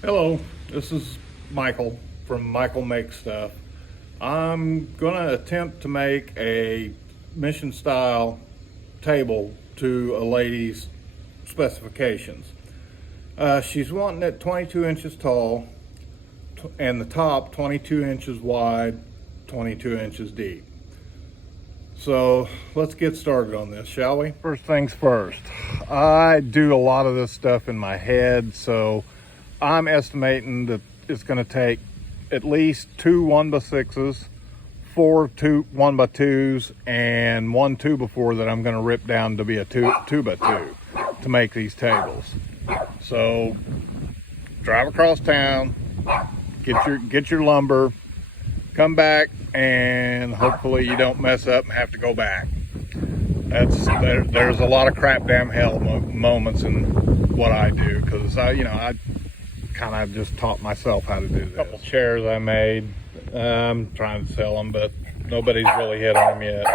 Hello, this is Michael from Michael Makes Stuff. I'm gonna attempt to make a mission style table to a lady's specifications. She's wanting it 22 inches tall and the top 22 inches wide, 22 inches deep. So let's get started on this, shall we? First things first, I do a lot of this stuff in my head, so I'm estimating that it's going to take at least two 1x6s, four 1x2s, and one 2x4 that I'm going to rip down to be a 2x2 to make these tables. So drive across town, get your lumber, come back, and hopefully you don't mess up and have to go back. There's a lot of crap damn hell moments in what I do, because I kind of just taught myself how to do this. A couple chairs I made. I'm trying to sell them, but nobody's really hit on them yet.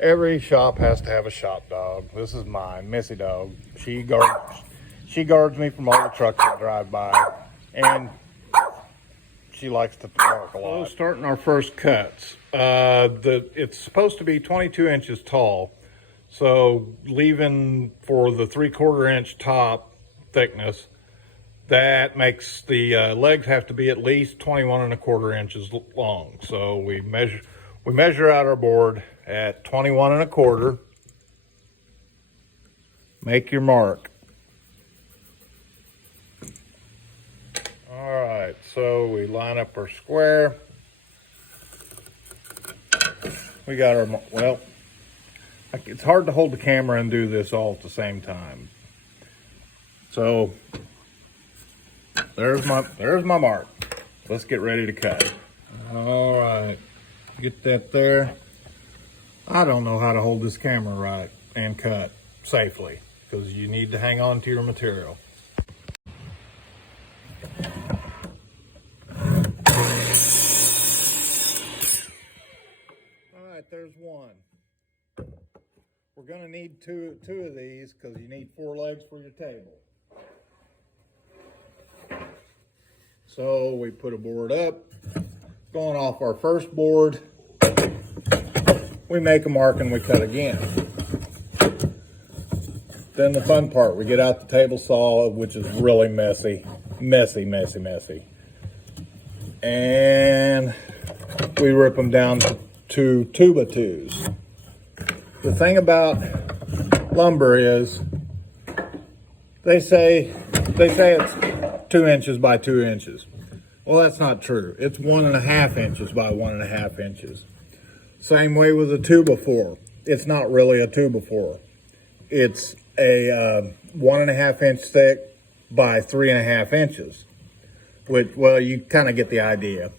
Every shop has to have a shop dog. This is mine, Missy Dog. She guards me from all the trucks that drive by, and she likes to bark a lot. So starting our first cuts. It's supposed to be 22 inches tall, so leaving for the 3/4 inch top thickness. That makes the legs have to be at least 21 1/4 inches long. So we measure out our board at 21 1/4. Make your mark. All right, so we line up our square. We got our, well, it's hard to hold the camera and do this all at the same time. So there's my mark. Let's get ready to cut. All right, get that there. I don't know how to hold this camera right and cut safely, because you need to hang on to your material. All right, there's one. We're gonna need two of these, because you need 4 legs for your table. So we put a board up. Going off our first board, we make a mark and we cut again. Then the fun part, we get out the table saw, which is really messy. And we rip them down to 2x2s. The thing about lumber is they say it's 2 inches by 2 inches. Well, that's not true. It's 1.5 inches by 1.5 inches. Same way with a 2x4. It's not really a 2x4. It's a 1.5 inch thick by 3.5 inches. Which, well, you kind of get the idea.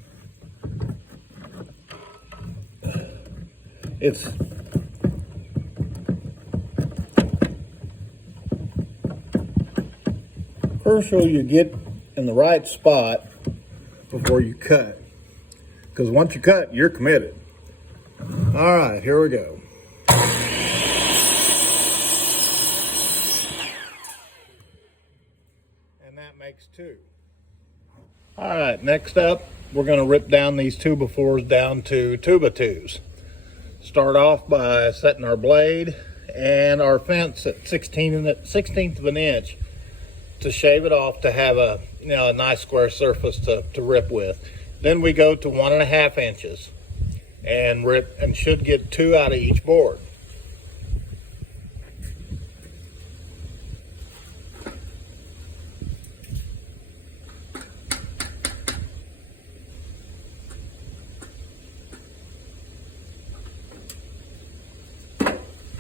It's crucial you get in the right spot before you cut, because once you cut, you're committed. All right, here we go. And that makes 2. All right, next up, we're going to rip down these 2x4s down to 2x2s. Start off by setting our blade and our fence at 16th of an inch to shave it off, to have a nice square surface to rip with. Then we go to 1.5 inches and rip, and should get 2 out of each board.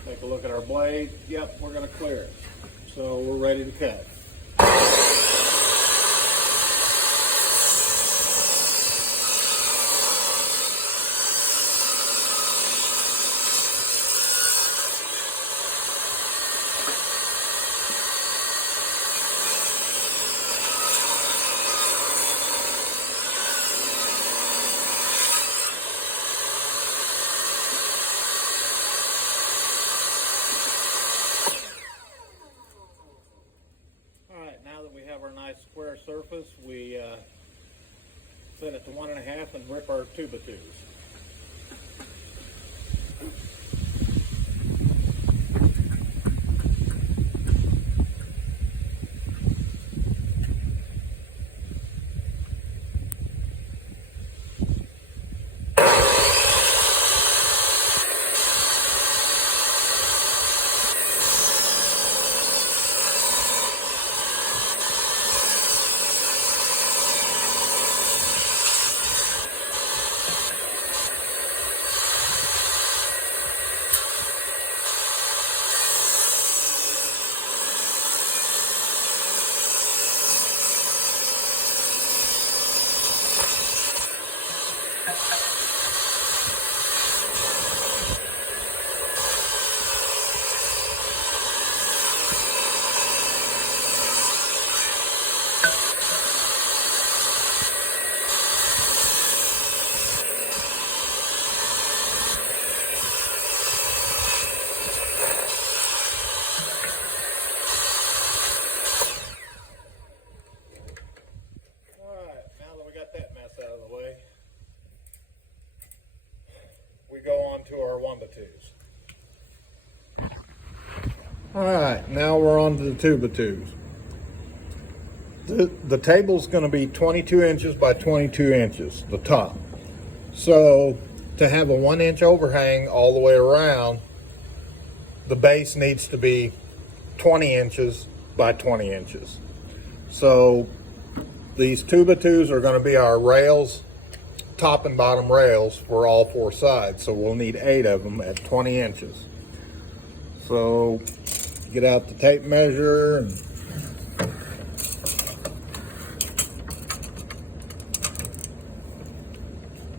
Take a look at our blade. Yep, we're going to clear it. So we're ready to cut. nice square surface, we set it to 1.5 and rip our 2x2s. We go on to our 1x2s. All right, now we're on to the 2x2s. The table's going to be 22 inches by 22 inches, the top. So to have a 1-inch overhang all the way around, the base needs to be 20 inches by 20 inches. So these 2x2s are going to be our rails, top and bottom rails for all 4 sides. So we'll need 8 of them at 20 inches. So get out the tape measure and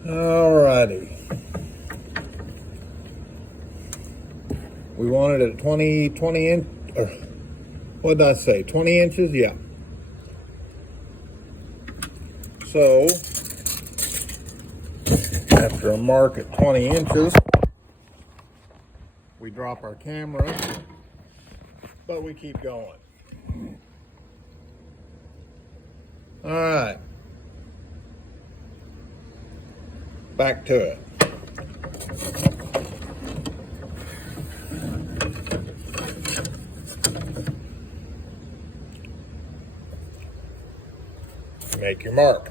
alrighty. We want it at 20 inch, or what did I say? 20 inches? Yeah. So after a mark at 20 inches, we drop our camera, but we keep going. All right. Back to it. Make your mark.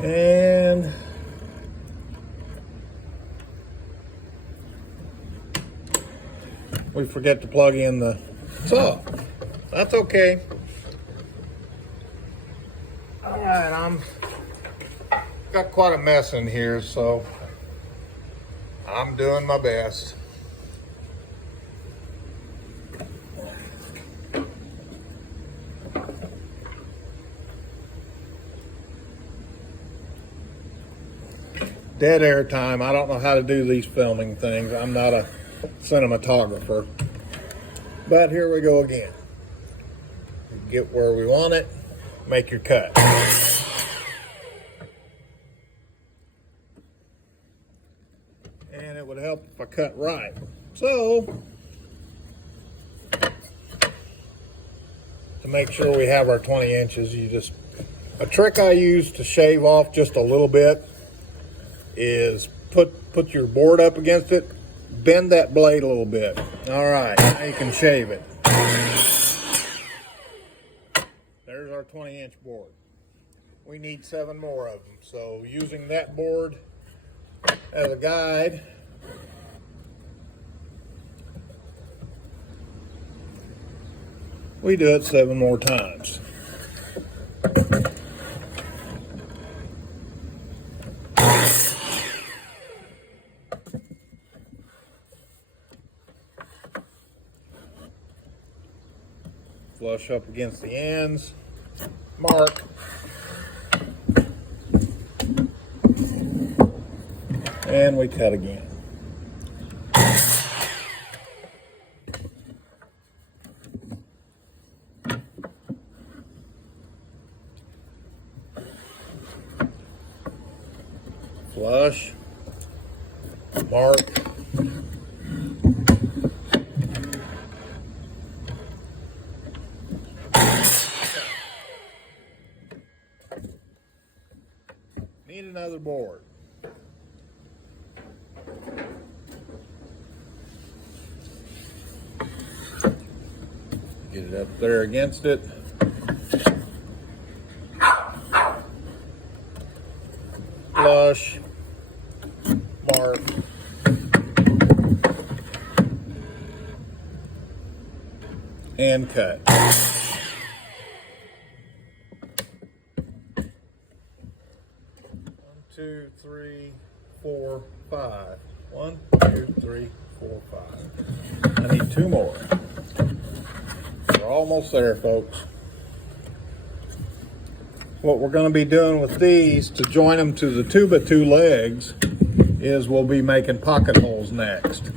And we forget to plug in the saw. That's okay. All right, I'm got quite a mess in here, so I'm doing my best. Dead air time. I don't know how to do these filming things. I'm not a cinematographer. But here we go again. Get where we want it. Make your cut. And it would help if I cut right. So, to make sure we have our 20 inches, a trick I use to shave off just a little bit is put your board up against it, bend that blade a little bit. All right, now you can shave it. There's our 20-inch board. We need 7 more of them. So using that board as a guide, we do it 7 more times. Flush up against the ends, mark, and we cut again. Flush, mark, Need another board. Get it up there against it. Flush, mark, and cut. 2, 3, 4, 5. 1, 2, 3, 4, 5. I need 2 more. We're almost there, folks. What we're going to be doing with these to join them to the 2x2 legs is we'll be making pocket holes next.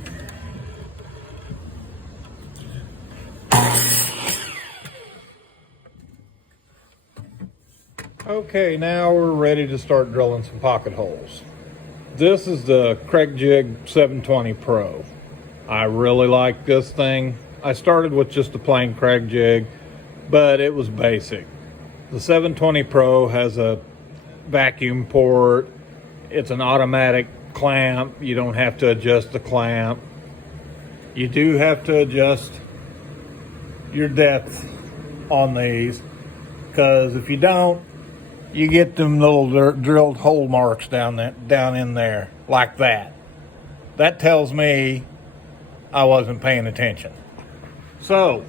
Okay, now we're ready to start drilling some pocket holes. This is the Kreg Jig 720 Pro. I really like this thing. I started with just a plain Kreg Jig, but it was basic. The 720 Pro has a vacuum port. It's an automatic clamp. You don't have to adjust the clamp. You do have to adjust your depth on these, because if you don't, you get them little drilled hole marks down in there like that. That tells me I wasn't paying attention. So,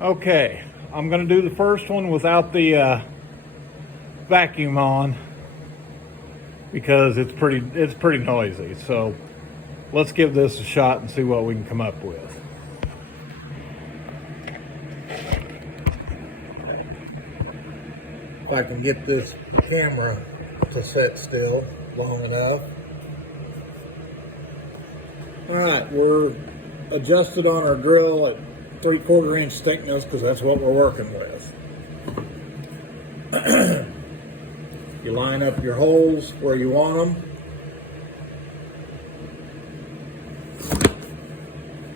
okay, I'm going to do the first one without the vacuum on because it's pretty noisy. So let's give this a shot and see what we can come up with. If I can get this camera to sit still long enough. All right, we're adjusted on our drill at 3/4 inch thickness because that's what we're working with. You line up your holes where you want them.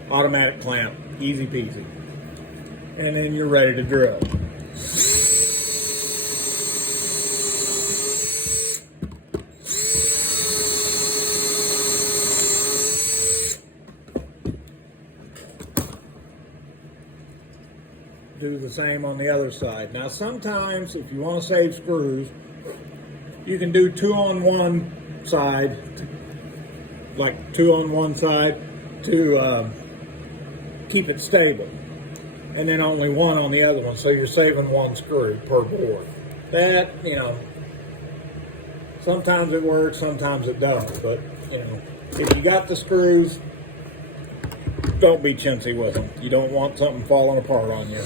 Automatic clamp, easy peasy. And then you're ready to drill. Do the same on the other side. Now sometimes if you want to save screws, you can do 2 on one side, like 2 on one side to keep it stable, and then only 1 on the other one, so you're saving 1 screw per board. That, you know, sometimes it works, sometimes it doesn't, but you know, if you got the screws, don't be chintzy with them. You don't want something falling apart on you.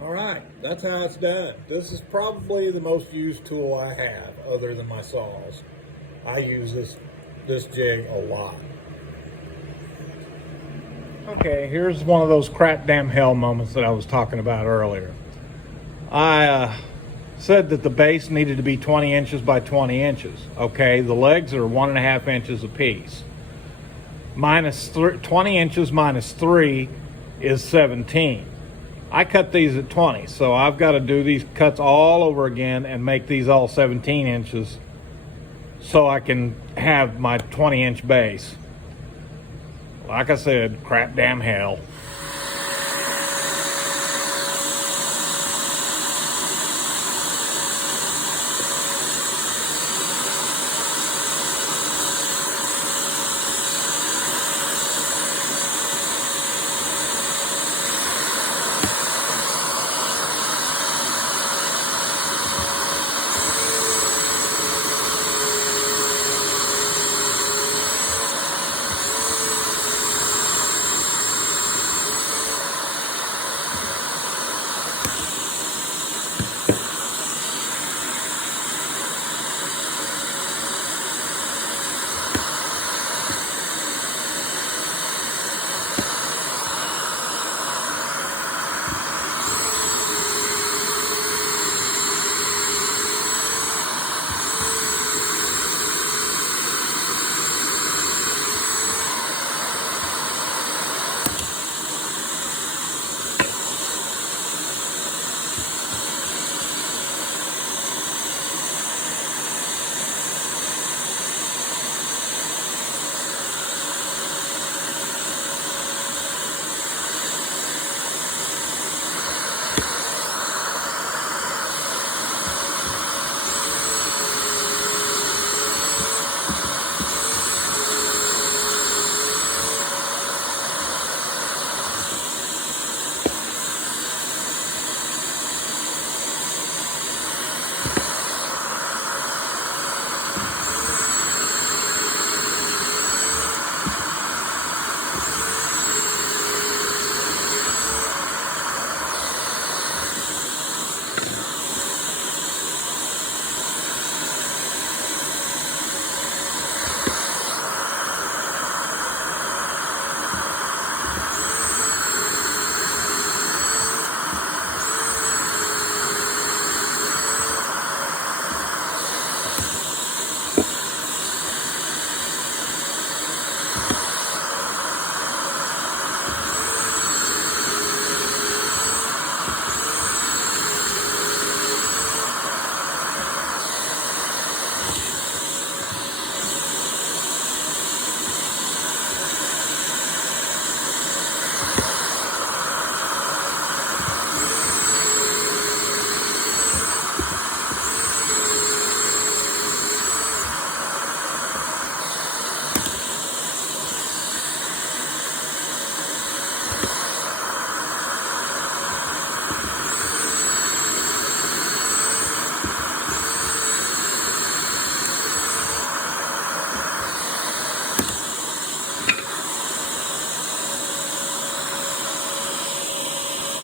All right, that's how it's done. This is probably the most used tool I have, other than my saws. I use this jig a lot. Okay, here's one of those crap damn hell moments that I was talking about earlier. I said that the base needed to be 20 inches by 20 inches. Okay, the legs are 1.5 inches apiece. 20 inches minus 3 is 17. I cut these at 20, so I've got to do these cuts all over again and make these all 17 inches so I can have my 20-inch base. Like I said, crap damn hell.